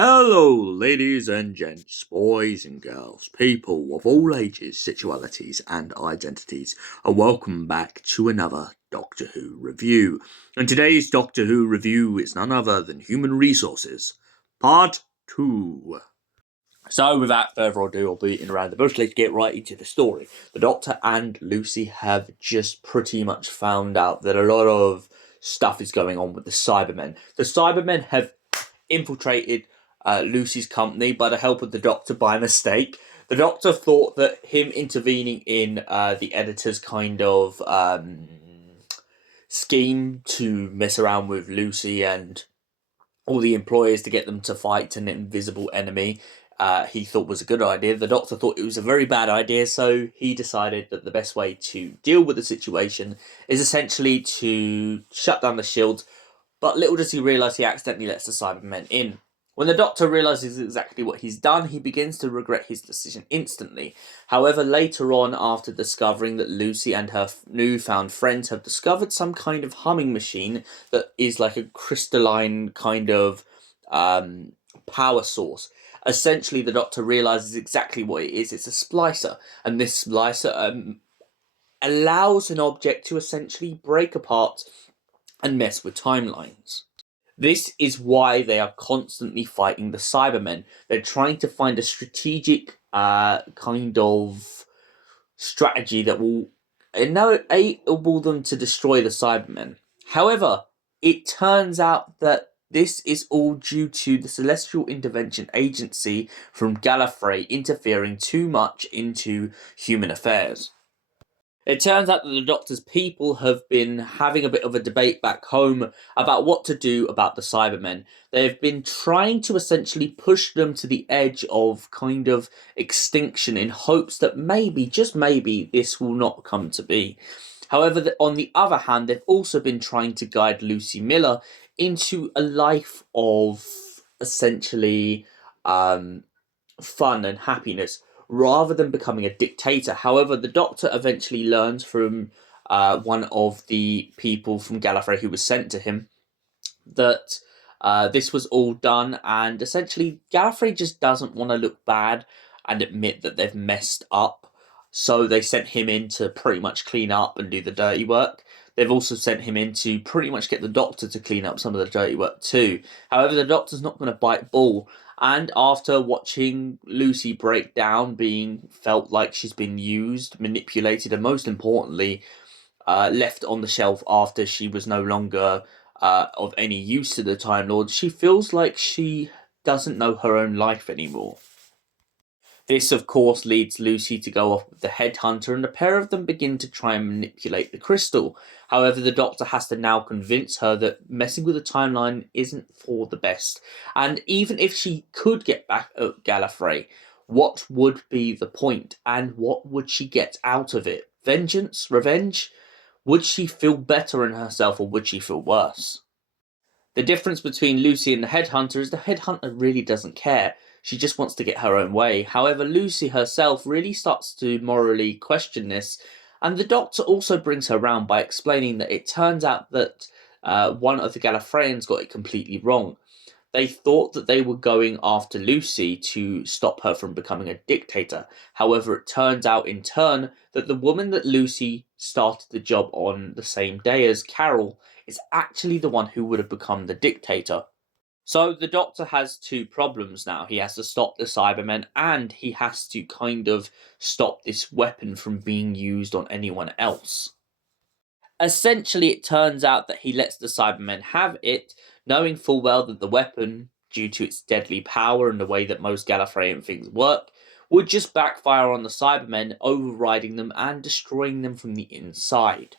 Hello, ladies and gents, boys and girls, people of all ages, sexualities, and identities, and welcome back to another Doctor Who review. And today's Doctor Who review is none other than Human Resources, Part 2. So, without further ado, or beating around the bush, let's get right into the story. The Doctor and Lucy have just pretty much found out that a lot of stuff is going on with the Cybermen. The Cybermen have infiltrated Lucy's company by the help of the Doctor by mistake. The Doctor thought that him intervening in the editor's kind of scheme to mess around with Lucy and all the employers to get them to fight an invisible enemy, he thought was a good idea. The Doctor thought it was a very bad idea, so he decided that the best way to deal with the situation is essentially to shut down the shields. But little does he realise he accidentally lets the Cybermen in. When the Doctor realises exactly what he's done, he begins to regret his decision instantly. However, later on, after discovering that Lucy and her newfound friends have discovered some kind of humming machine that is like a crystalline kind of power source, essentially the Doctor realises exactly what it is. It's a splicer, and this splicer allows an object to essentially break apart and mess with timelines. This is why they are constantly fighting the Cybermen. They're trying to find a strategic kind of strategy that will enable them to destroy the Cybermen. However, it turns out that this is all due to the Celestial Intervention Agency from Gallifrey interfering too much into human affairs. It turns out that the Doctor's people have been having a bit of a debate back home about what to do about the Cybermen. They've been trying to essentially push them to the edge of kind of extinction in hopes that maybe, just maybe, this will not come to be. However, on the other hand, they've also been trying to guide Lucie Miller into a life of essentially fun and happiness, rather than becoming a dictator. However, the Doctor eventually learns from one of the people from Gallifrey who was sent to him that this was all done, and essentially Gallifrey just doesn't want to look bad and admit that they've messed up. So they sent him in to pretty much clean up and do the dirty work. They've also sent him in to pretty much get the Doctor to clean up some of the dirty work too. However, the Doctor's not going to bite ball. And after watching Lucy break down, being felt like she's been used, manipulated, and most importantly, left on the shelf after she was no longer of any use to the Time Lords, she feels like she doesn't know her own life anymore. This, of course, leads Lucy to go off with the headhunter, and the pair of them begin to try and manipulate the crystal. However, the Doctor has to now convince her that messing with the timeline isn't for the best. And even if she could get back at Gallifrey, what would be the point? And what would she get out of it? Vengeance? Revenge? Would she feel better in herself, or would she feel worse? The difference between Lucy and the headhunter is the headhunter really doesn't care. She just wants to get her own way. However, Lucy herself really starts to morally question this, and the Doctor also brings her round by explaining that it turns out that one of the Gallifreyans got it completely wrong. They thought that they were going after Lucy to stop her from becoming a dictator. However, it turns out in turn that the woman that Lucy started the job on the same day as, Carol, is actually the one who would have become the dictator. So the Doctor has two problems now. He has to stop the Cybermen, and he has to kind of stop this weapon from being used on anyone else. Essentially, it turns out that he lets the Cybermen have it, knowing full well that the weapon, due to its deadly power and the way that most Gallifreyan things work, would just backfire on the Cybermen, overriding them and destroying them from the inside.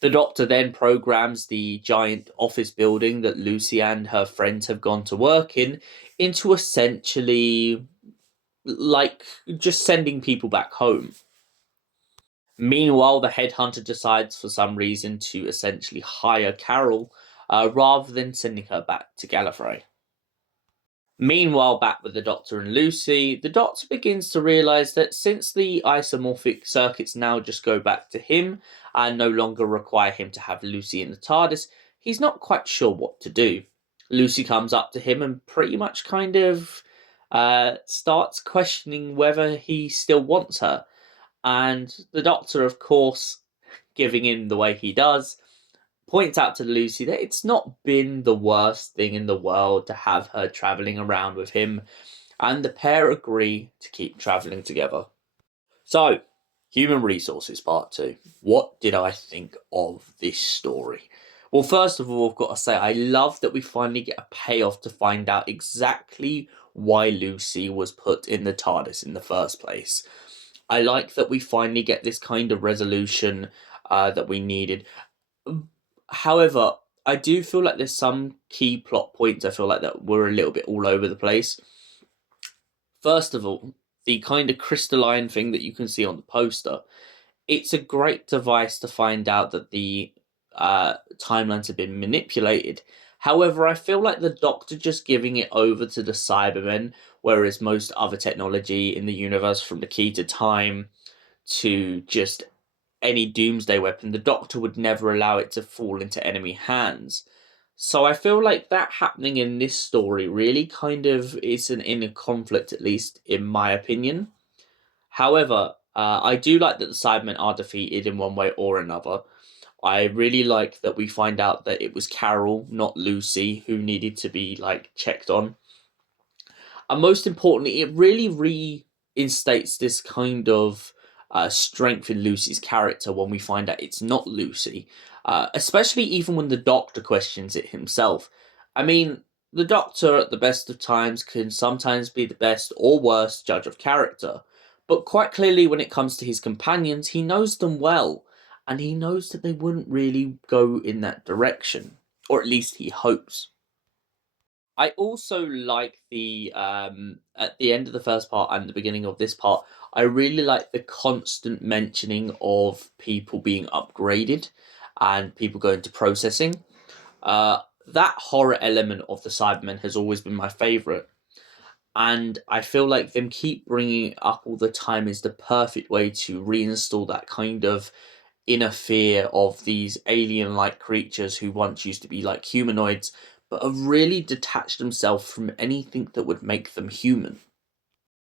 The Doctor then programs the giant office building that Lucy and her friends have gone to work in into essentially like just sending people back home. Meanwhile, the headhunter decides for some reason to essentially hire Carol rather than sending her back to Gallifrey. Meanwhile, back with the Doctor and Lucy, the Doctor begins to realise that since the isomorphic circuits now just go back to him and no longer require him to have Lucy in the TARDIS, he's not quite sure what to do. Lucy comes up to him and pretty much kind of starts questioning whether he still wants her. And the Doctor, of course, giving in the way he does, points out to Lucy that it's not been the worst thing in the world to have her travelling around with him, and the pair agree to keep travelling together. So, Human Resources Part 2. What did I think of this story? Well, first of all, I've got to say, I love that we finally get a payoff to find out exactly why Lucy was put in the TARDIS in the first place. I like that we finally get this kind of resolution that we needed. However, I do feel like there's some key plot points I feel like that were a little bit all over the place. First of all, the kind of crystalline thing that you can see on the poster, it's a great device to find out that the timelines have been manipulated. However, I feel like the Doctor just giving it over to the Cybermen, whereas most other technology in the universe, from the key to time to just any doomsday weapon, the Doctor would never allow it to fall into enemy hands. So I feel like that happening in this story really kind of is an inner conflict, at least in my opinion. However, I do like that the Cybermen are defeated in one way or another. I really like that we find out that it was Carol, not Lucy, who needed to be checked on. And most importantly, it really reinstates this kind of strength in Lucy's character when we find out it's not Lucy, especially even when the Doctor questions it himself. I mean, the Doctor at the best of times can sometimes be the best or worst judge of character, but quite clearly when it comes to his companions, he knows them well, and he knows that they wouldn't really go in that direction, or at least he hopes. I also like the at the end of the first part and the beginning of this part, I really like the constant mentioning of people being upgraded and people going to processing. That horror element of the Cybermen has always been my favorite, and I feel like them keep bringing it up all the time is the perfect way to reinstall that kind of inner fear of these alien-like creatures who once used to be like humanoids, but have really detached themselves from anything that would make them human.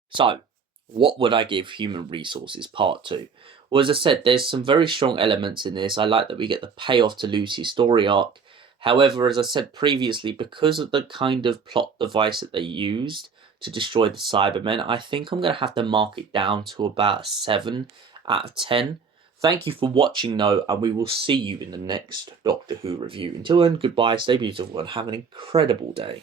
So, what would I give Human Resources Part 2? Well, as I said, there's some very strong elements in this. I like that we get the payoff to Lucy's story arc. However, as I said previously, because of the kind of plot device that they used to destroy the Cybermen, I think I'm going to have to mark it down to about a 7 out of 10. Thank you for watching, though, and we will see you in the next Doctor Who review. Until then, goodbye, stay beautiful, and have an incredible day.